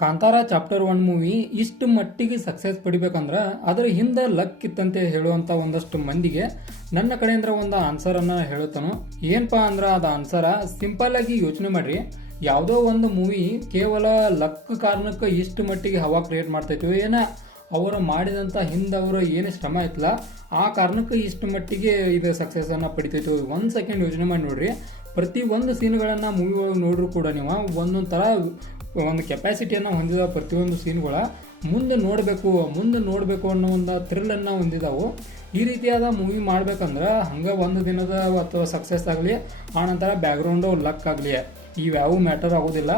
Kantara chapter 1 movie ಇಷ್ಟು ಮಟ್ಟಿಗೆ success ಪಡಿಬೇಕಂದ್ರ ಅದರ ಹಿಂದೆ ಲಕ್ ಇತ್ತಂತೆ ಹೇಳುವಂತ ಒಂದಷ್ಟು ಮಂದಿಗೆ ನನ್ನ ಕಡೆಯಿಂದ ಒಂದು ಆನ್ಸರ್ ಅನ್ನ ಹೇಳುತ್ತಾನು. ಏನಪ್ಪಾ ಅಂದ್ರ ಅದ ಆನ್ಸರ್ ಸಿಂಪಲ್ ಆಗಿ ಯೋಚನೆ ಮಾಡ್ರಿ. ಯಾವುದೋ ಒಂದು ಮೂವಿ ಕೇವಲ ಲಕ್ ಕಾರಣಕ್ಕೆ ಇಷ್ಟು ಮಟ್ಟಿಗೆ ಹವಾ ಕ್ರಿಯೇಟ್ ಮಾಡ್ತೈತಿ ಏನ ಅವರು ಮಾಡಿದಂತ ಹಿಂದೆ ಅವರು ಏನು ಶ್ರಮ ಐತಲ್ಲ ಆ ಕಾರಣಕ್ಕೆ ಇಷ್ಟು ಮಟ್ಟಿಗೆ ಇದು ಸಕ್ಸಸ್ ಅನ್ನ ಪಡಿತೈತಿ. ಒಂದ್ ಸೆಕೆಂಡ್ ಯೋಚನೆ ಮಾಡಿ ನೋಡ್ರಿ. ಪ್ರತಿ ಒಂದು ಸೀನ್ಗಳನ್ನ ಮೂವಿ ಒಳಗೆ ನೋಡ್ರು ಕೂಡ ನೀವು ಒಂದೊಂದು ತರ ಒಂದು ಕೆಪಾಸಿಟಿಯನ್ನು ಹೊಂದಿದ ಪ್ರತಿಯೊಂದು ಸೀನ್ಗಳ ಮುಂದೆ ನೋಡಬೇಕು ಅನ್ನೋ ಒಂದು ಥ್ರಿಲ್ಲನ್ನು ಹೊಂದಿದಾವು. ಈ ರೀತಿಯಾದ ಮೂವಿ ಮಾಡ್ಬೇಕಂದ್ರೆ ಹಂಗೆ ಒಂದು ದಿನದ ಅಥವಾ ಸಕ್ಸಸ್ ಆಗಲಿ ಆನಂತರ ಬ್ಯಾಕ್ಗ್ರೌಂಡು ಲಕ್ ಆಗಲಿ ಇವ್ಯಾವು ಮ್ಯಾಟರ್ ಆಗೋದಿಲ್ಲ.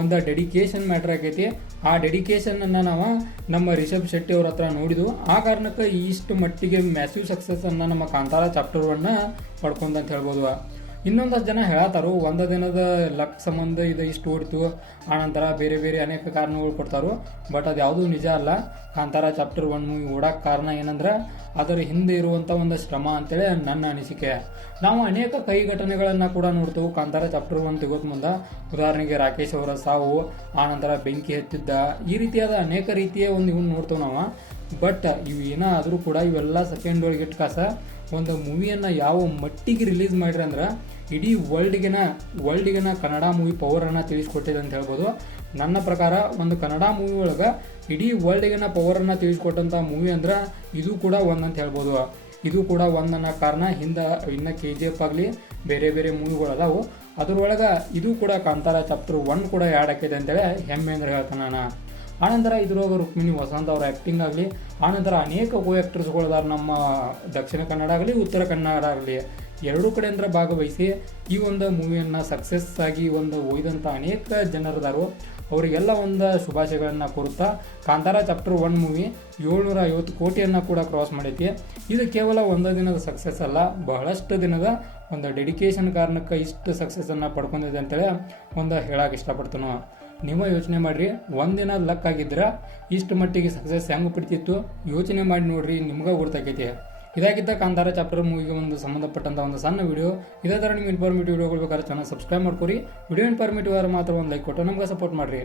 ಒಂದು ಡೆಡಿಕೇಶನ್ ಮ್ಯಾಟರ್ ಆಗೈತಿ. ಆ ಡೆಡಿಕೇಶನನ್ನು ನಾವು ನಮ್ಮ ರಿಷಬ್ ಶೆಟ್ಟಿ ಅವ್ರ ಹತ್ರ ನೋಡಿದ್ವು. ಆ ಕಾರಣಕ್ಕೆ ಇಷ್ಟು ಮಟ್ಟಿಗೆ ಮ್ಯಾಸಿವ್ ಸಕ್ಸಸ್ಸನ್ನು ನಮ್ಮ ಕಾಂತಾರ ಚಾಪ್ಟರ್ 1 ಪಡ್ಕೊಂಡಂತ ಹೇಳ್ಬೋದು. ಇನ್ನೊಂದಷ್ಟು ಜನ ಹೇಳತ್ತಾರು ಒಂದು ದಿನದ ಲಕ್ ಸಂಬಂಧ ಇದು ಇಷ್ಟು ಓಡಿತು ಆನಂತರ ಬೇರೆ ಬೇರೆ ಅನೇಕ ಕಾರಣಗಳು ಕೊಡ್ತಾರು. ಬಟ್ ಅದು ಯಾವುದೂ ನಿಜ ಅಲ್ಲ. ಕಾಂತಾರ ಚಾಪ್ಟರ್ 1 ಮೂವಿ ಓಡಕ್ಕೆ ಕಾರಣ ಏನಂದ್ರೆ ಅದರ ಹಿಂದೆ ಇರುವಂಥ ಒಂದು ಶ್ರಮ ಅಂತೇಳಿ ನನ್ನ ಅನಿಸಿಕೆ. ನಾವು ಅನೇಕ ಕೈ ಘಟನೆಗಳನ್ನು ಕೂಡ ನೋಡ್ತೇವೆ ಕಾಂತಾರ ಚಾಪ್ಟರ್ 1 ತೆಗೋತ್ ಮುಂದೆ. ಉದಾಹರಣೆಗೆ ರಾಕೇಶ್ ಅವರ ಸಾವು, ಆನಂತರ ಬೆಂಕಿ ಹತ್ತಿದ್ದ, ಈ ರೀತಿಯಾದ ಅನೇಕ ರೀತಿಯ ಒಂದು ಇವ್ನು ನೋಡ್ತೇವೆ ನಾವು. ಬಟ್ ಇವು ಏನಾದರೂ ಕೂಡ ಇವೆಲ್ಲ ಸೆಕೆಂಡ್ ಒಳಗೆ ಇಟ್ಟು ಕಾಸ ಒಂದು ಮೂವಿಯನ್ನು ಯಾವ ಮಟ್ಟಿಗೆ ರಿಲೀಸ್ ಮಾಡ್ರಿ ಅಂದ್ರೆ ಇಡೀ ವರ್ಲ್ಡಿಗೆನ ಕನ್ನಡ ಮೂವಿ ಪವರನ್ನು ತಿಳಿಸ್ಕೊಟ್ಟಿದೆ ಅಂತ ಹೇಳ್ಬೋದು. ನನ್ನ ಪ್ರಕಾರ ಒಂದು ಕನ್ನಡ ಮೂವಿ ಒಳಗೆ ಇಡೀ ವರ್ಲ್ಡಿಗೆನ ಪವರನ್ನು ತಿಳಿಸ್ಕೊಟ್ಟಂಥ ಮೂವಿ ಅಂದ್ರೆ ಇದು ಕೂಡ ಒಂದಂತ ಹೇಳ್ಬೋದು. ಇದು ಕೂಡ ಒಂದನ್ನ ಕಾರಣ ಹಿಂದೆ ಇನ್ನು KGF ಆಗಲಿ ಬೇರೆ ಬೇರೆ ಮೂವಿಗಳು ಅದಾವು. ಅದ್ರೊಳಗೆ ಇದು ಕೂಡ ಕಾಂತಾರ ಚಾಪ್ಟರ್ 1 ಕೂಡ ಆ್ಯಡ್ ಆಕೈತೆ ಅಂತೇಳಿ ಹೆಮ್ಮೆ ಅಂದ್ರೆ ಹೇಳ್ತಾನೆ ನಾನು. ಆನಂತರ ಇದ್ರೊಳಗೆ ರುಕ್ಮಿಣಿ ವಸಂತ್ ಅವರ ಆ್ಯಕ್ಟಿಂಗ್ ಆಗಲಿ, ಆನಂತರ ಅನೇಕ ಕೋ ಆ್ಯಕ್ಟರ್ಸ್ಗಳಿದಾರೆ ನಮ್ಮ ದಕ್ಷಿಣ ಕನ್ನಡ ಆಗಲಿ ಉತ್ತರ ಕನ್ನಡ ಆಗಲಿ ಎರಡೂ ಕಡೆಯಿಂದ ಭಾಗವಹಿಸಿ ಈ ಒಂದು ಮೂವಿಯನ್ನು ಸಕ್ಸಸ್ ಆಗಿ ಒಂದು ಒಯ್ದಂಥ ಅನೇಕ ಜನರಿದಾರು. ಅವರಿಗೆಲ್ಲ ಒಂದು ಶುಭಾಶಯಗಳನ್ನು ಕೋರುತ್ತಾ ಕಾಂತಾರ ಚಾಪ್ಟರ್ 1 ಮೂವಿ 750 ಕೋಟಿಯನ್ನು ಕೂಡ ಕ್ರಾಸ್ ಮಾಡೈತಿ. ಇದು ಕೇವಲ ಒಂದು ದಿನದ ಸಕ್ಸಸ್ ಅಲ್ಲ, ಬಹಳಷ್ಟು ದಿನದ ಒಂದು ಡೆಡಿಕೇಶನ್ ಕಾರಣಕ್ಕೆ ಇಷ್ಟು ಸಕ್ಸಸ್ಸನ್ನು ಪಡ್ಕೊಂಡಿದೆ ಅಂತೇಳಿ ಒಂದು ಹೇಳಕ್ಕೆ ಇಷ್ಟಪಡ್ತಾನೋ. ನೀವು ಯೋಚನೆ ಮಾಡಿರಿ, ಒಂದಿನ ಲಕ್ ಆಗಿದ್ರೆ ಇಷ್ಟು ಮಟ್ಟಿಗೆ ಸಕ್ಸಸ್ ಹೆಂಗೆ ಪಡಿತಿತ್ತು ಯೋಚನೆ ಮಾಡಿ ನೋಡ್ರಿ, ನಿಮ್ಗೆ ಗೊತ್ತಾಗೈತಿ. ಇದಾಗಿದ್ದ ಕಾಂತಾರ ಚಾಪ್ಟರ್ ಮೂವಿಗೆ ಒಂದು ಸಂಬಂಧಪಟ್ಟಂಥ ಒಂದು ಸಣ್ಣ ವಿಡಿಯೋ. ಇದೇ ಥರ ನಿಮ್ಗೆ ಇನ್ಫಾರ್ಮೇಟಿವ್ ವಿಡಿಯೋಗಳು ಬೇಕಾದ್ರೆ ಚಾನಲ್ ಸಬ್ಸ್ಕ್ರೈಬ್ ಮಾಡ್ಕೊರಿ. ವಿಡಿಯೋ ಇನ್ಫಾರ್ಮೇಟಿವ್ ಆದ್ರೆ ಮಾತ್ರ ಒಂದು ಲೈಕ್ ಕೊಟ್ಟು ನಮ್ಗೆ ಸಪೋರ್ಟ್ ಮಾಡಿರಿ.